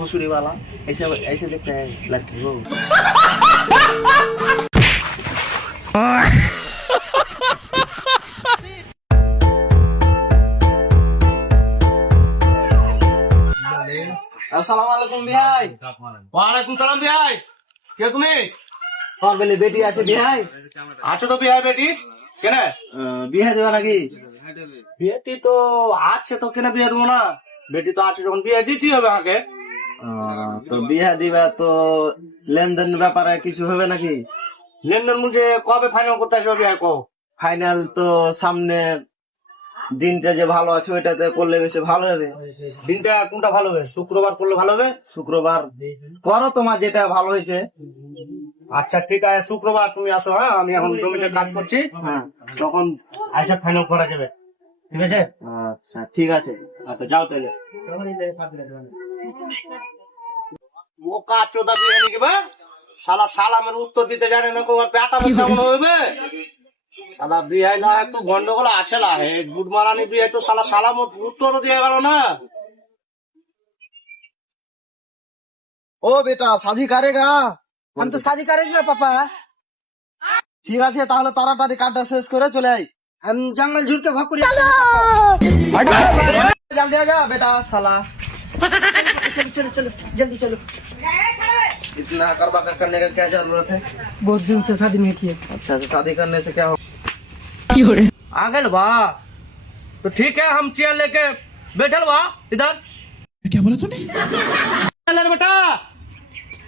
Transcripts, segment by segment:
मसूरी वाला ऐसे ऐसे दिखता है लड़की को। अस्सलामुअलैकुम भाई। ওয়ালাইকুম সালাম ভাই। কে তুমি? और बोले बेटी আছে বিহাই আছো তো বিয়ে বেটি? কেন? বিহাই দেওয়া নাকি? বেটি তো আছে তো কেন বিয়ে দেবো না? বেটি তো আছে যখন বিয়ে দিছি হবে আমাকে। তো বিহা দিবা তো লেনদেন ব্যাপারে কিছু হবে নাকি? লেনদেন মুঝে কবে ফাইনাল করতে আসবে বিয়ে কো? ফাইনাল তো সামনে দিনটা যে ভালো আছে ওইটাতে করলে বেশি ভালো হবে। দিনটা কোনটা ভালো হবে? শুক্রবার করলে ভালো হবে? শুক্রবার করো তোমার যেটা ভালো হয়েছে। আচ্ছা ঠিক আছে, শুক্রবার তুমি আসো। হ্যাঁ, আমি এখন জমিতে কাজ করছি, তখন আইসা ফাইনাল করা যাবে। ঠিক আছে? আচ্ছা ঠিক আছে, আচ্ছা যাও তাহলে। ও কাজ চোদা দিয়ে নাকি বা? শালা সালামের উত্তর দিতে জানে না, তোমার পেটা কেমন হবে? শালা বিয়ে না একটু গন্ডগোল আছে না, গুড মারানি বিয়ে তো শালা সালাম উত্তরও দিয়ে গেল না। ও বেটা শাদি করেগা? हम तो शादी करेंगे पापा। ঠিক আছে তাহলে তাড়াতাড়ি কাজটা শেষ করে চলে আই। हम जंगल झूठ के भाग जल्दी आ जा बेटा साला। चलो चलो चलो जल्दी चलो। इतना करवा कर करने का क्या जरूरत है? बहुत दिन से शादी नहीं की है। अच्छा तो शादी करने से क्या हो? आ गए बा तो ठीक है, हम चेयर लेके बैठल बा इधर। क्या बोला तूने? बेटा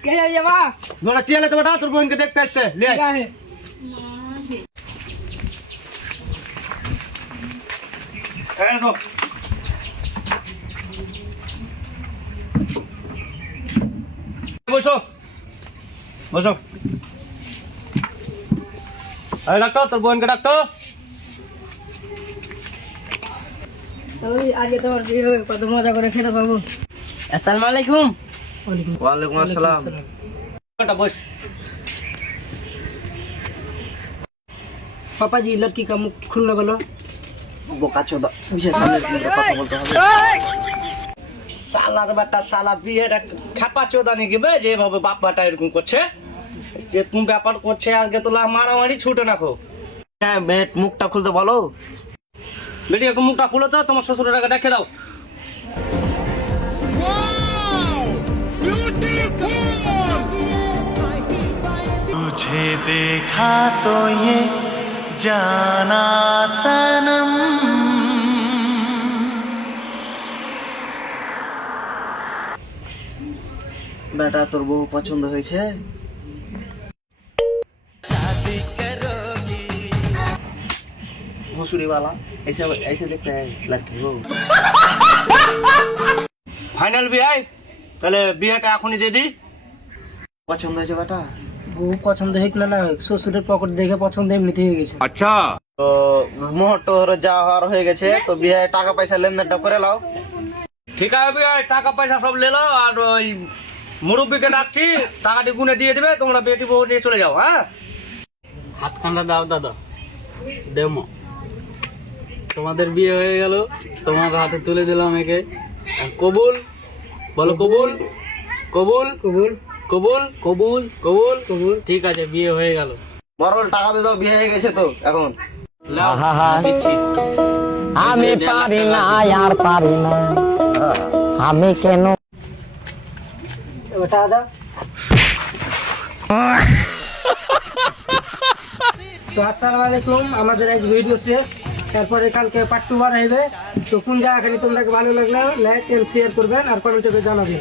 क्या है ये वाह? बोला चेयर लेते बेटा, तुम इनके देखते इससे ले क्या है? বসো বসো। আরে ডাক্তার, তোর বোনকে ডাক্তার। चलो आज तो कत मजा करे खेते पाबो। अस्सलाम वालेकुम। वालेकुम अस्सलाम। बेटा बस। पापा जी लड़की का मुख खुलने बोलो। बोका चोदा विशेष सामने কথা বলতে হবে। শালার বাটা শালা বিয়ের খাপা চোদা নাকি বে, যেভাবে বাপ বাটা এরকম করছে, যে তুমি ব্যাপার করছে আর গে তোলা মারামারি ছুটে নাকো। হ্যাঁ বেট মুখটা খুলতে বলো। বেটি একটু মুখটা খুলে তো, তোমার শ্বশুরের আগে দেখে দাও। तुझे देखा तो ये जाना सनम। বেটা তোর বউ পছন্দ হয়েছে? मसूरी वाला ऐसे ऐसे दिखता है लड़की को। ফাইনাল বিয়ে, তাহলে বিয়েটা এখনই দিয়ে দি। পছন্দ হয়েছে বেটা? বউ পছন্দ হইক না না শ্বশুরের পকেট দেখে পছন্দ এমনিতে হয়ে গেছে। আচ্ছা তো মোটর যা হওয়ার হয়ে গেছে, তো বিয়ে টাকা পয়সা লেনদেনটা করে লাও। ঠিক আছে বিয়ে, টাকা পয়সা সব লেলো, আর ওই মুরব্বীকে ডাকছি, টাকাটি গুনে দিয়ে দিবে, তোমরা বেটি বউ নিয়ে চলে যাও। হ্যাঁ, হাতখানা দাও দাদা, দেমো। তোমাদের বিয়ে হয়ে গেল, তোমার হাতে তুলে দিলাম একে। কবুল বলো, কবুল কবুল কবুল কবুল কবুল কবুল কবুল। ঠিক আছে, বিয়ে হয়ে গেল। বরং টাকা দিয়ে দাও, বিয়ে হয়ে গেছে তো এখন। লাও, দিচ্ছি। আমি পারি না আর পারি না, আমি কেন ওটা দাদা। তো আসসালামু আলাইকুম, আমাদের আজ ভিডিও শেষ। তারপরে কালকে পার্ট 2 বার হবে। তো কোন জায়গাখানে তোমরা ভালো লাগলে লাইক এন্ড শেয়ার করবেন আর কমেন্টে জানাবেন।